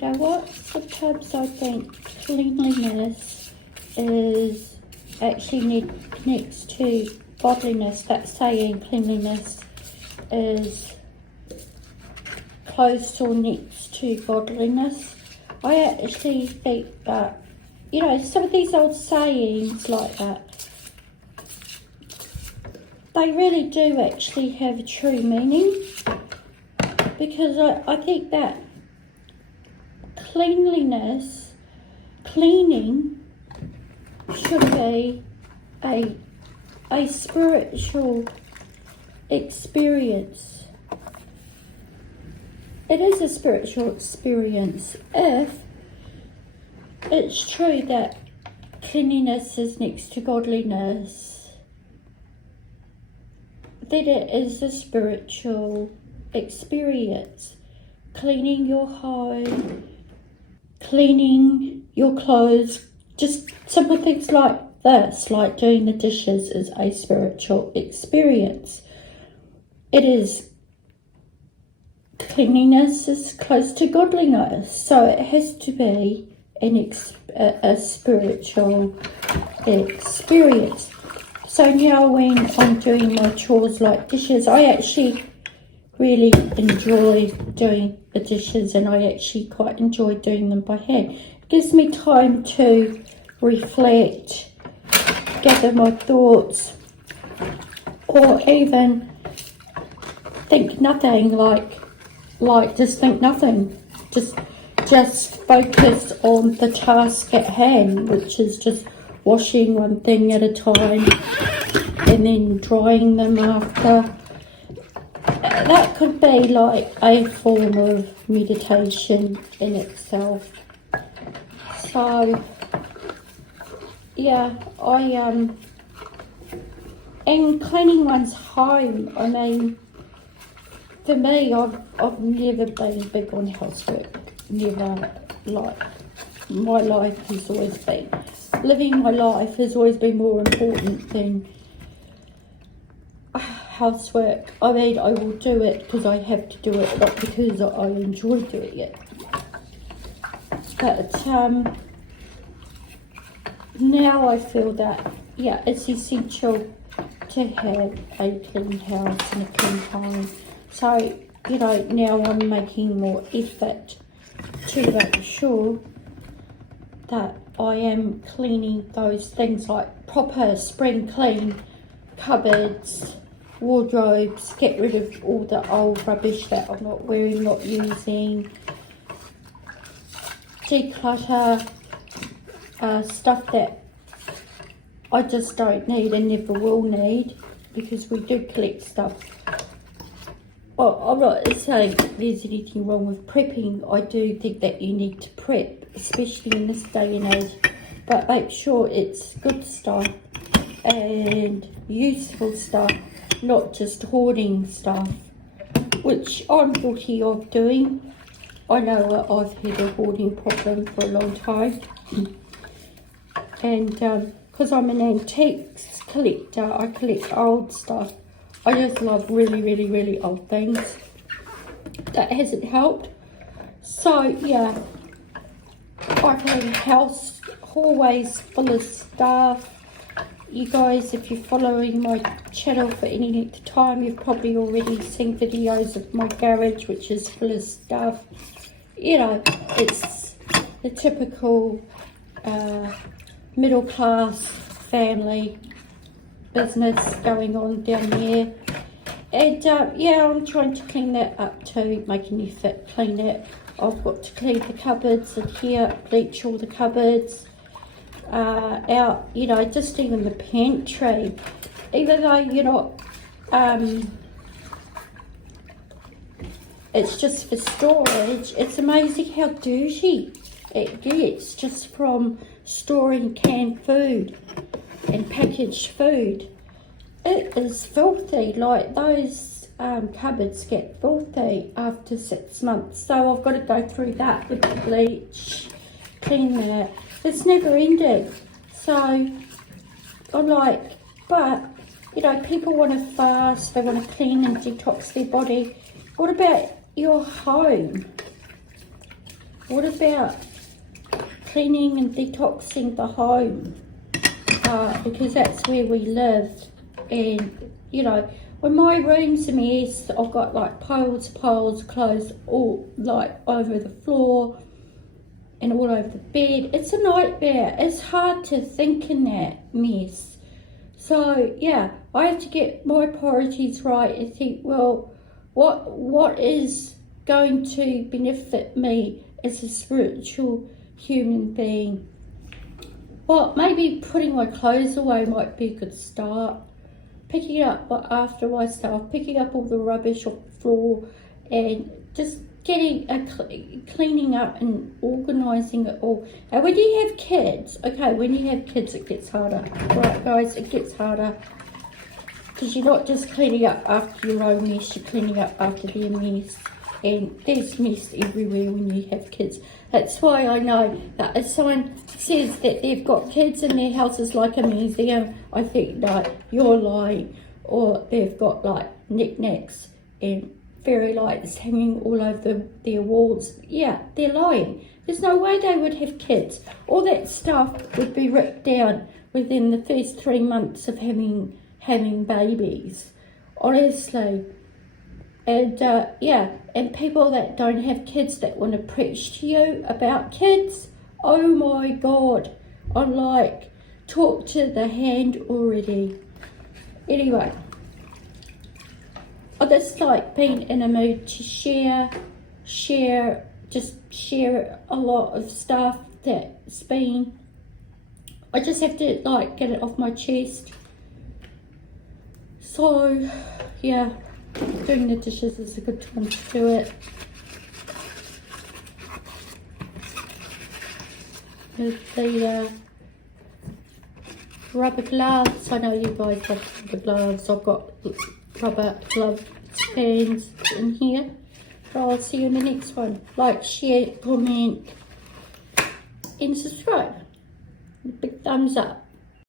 You know what? Sometimes I think cleanliness is actually next to godliness. That saying, cleanliness is close or next to godliness. I actually think that, you know, some of these old sayings like that, they really do actually have a true meaning, because I think that cleaning should be a spiritual experience. It is a spiritual experience if it's true that cleanliness is next to godliness. Then it is a spiritual experience. Cleaning your home, cleaning your clothes, just simple things like this, like doing the dishes, is a spiritual experience. It is, cleanliness is close to godliness, so it has to be a spiritual experience. So now when I'm doing my chores like dishes, I actually really enjoy doing the dishes, and I actually quite enjoy doing them by hand. It gives me time to reflect, gather my thoughts, or even think nothing, like just think nothing, just focus on the task at hand, which is just washing one thing at a time and then drying them after. That could be like a form of meditation in itself. So yeah, and cleaning one's home, I mean, for me, I've never been big on housework. Never. Like, my life has always been, living my life has always been more important than housework. I mean, I will do it because I have to do it, not because I enjoy doing it. But now I feel that, yeah, it's essential to have a clean house and a clean home. So, you know, now I'm making more effort to make sure that I am cleaning those things, like proper spring clean cupboards, wardrobes, get rid of all the old rubbish that I'm not wearing, not using, declutter stuff that I just don't need and never will need, because we do collect stuff. Well, I'm not saying there's anything wrong with prepping. I do think that you need to prep, especially in this day and age, but make sure it's good stuff and useful stuff, not just hoarding stuff, which I'm guilty of doing. I know I've had a hoarding problem for a long time, and because I'm an antiques collector, I collect old stuff. I just love really, really, really old things. That hasn't helped. So yeah, I've had a house, hallways full of stuff. You guys, if you're following my channel for any length of time, you've probably already seen videos of my garage, which is full of stuff. You know, it's the typical middle class family business going on down there. And yeah, I'm trying to clean that up too, make an effort, clean it. I've got to clean the cupboards in here, bleach all the cupboards out, you know, just even the pantry. Even though you're not, it's just for storage, it's amazing how dirty it gets just from storing canned food and packaged food. It is filthy. Like, those cupboards get filthy after 6 months, so I've got to go through that with the bleach, clean that. It's never ending. So I'm like, but you know, people want to fast, they want to clean and detox their body. What about your home? What about cleaning and detoxing the home? Because that's where we live. And, you know, when my room's a mess, I've got like piles of clothes all like over the floor and all over the bed. It's a nightmare. It's hard to think in that mess. So yeah, I have to get my priorities right and think, well, what is going to benefit me as a spiritual human being? Well, maybe putting my clothes away might be a good start. Picking up after my stuff, picking up all the rubbish off the floor, and just getting cleaning up and organising it all. And when you have kids, okay, when you have kids it gets harder. Right guys, it gets harder. Because you're not just cleaning up after your own mess, you're cleaning up after their mess. And there's mess everywhere when you have kids. That's why I know that if someone says that they've got kids and their house is like a museum, I think, no, you're lying. Or they've got like knickknacks and fairy lights hanging all over their walls. Yeah, they're lying. There's no way they would have kids. All that stuff would be ripped down within the first 3 months of having babies. Honestly. And yeah, and people that don't have kids that want to preach to you about kids, oh my God, I'm like, talk to the hand already. Anyway, I just like being in a mood to share a lot of stuff that's been, I just have to like get it off my chest. So yeah, doing the dishes is a good time to do it. With the rubber gloves, I know you guys love rubber gloves. I've got rubber glove pans in here. But I'll see you in the next one. Like, share, comment, and subscribe. Big thumbs up.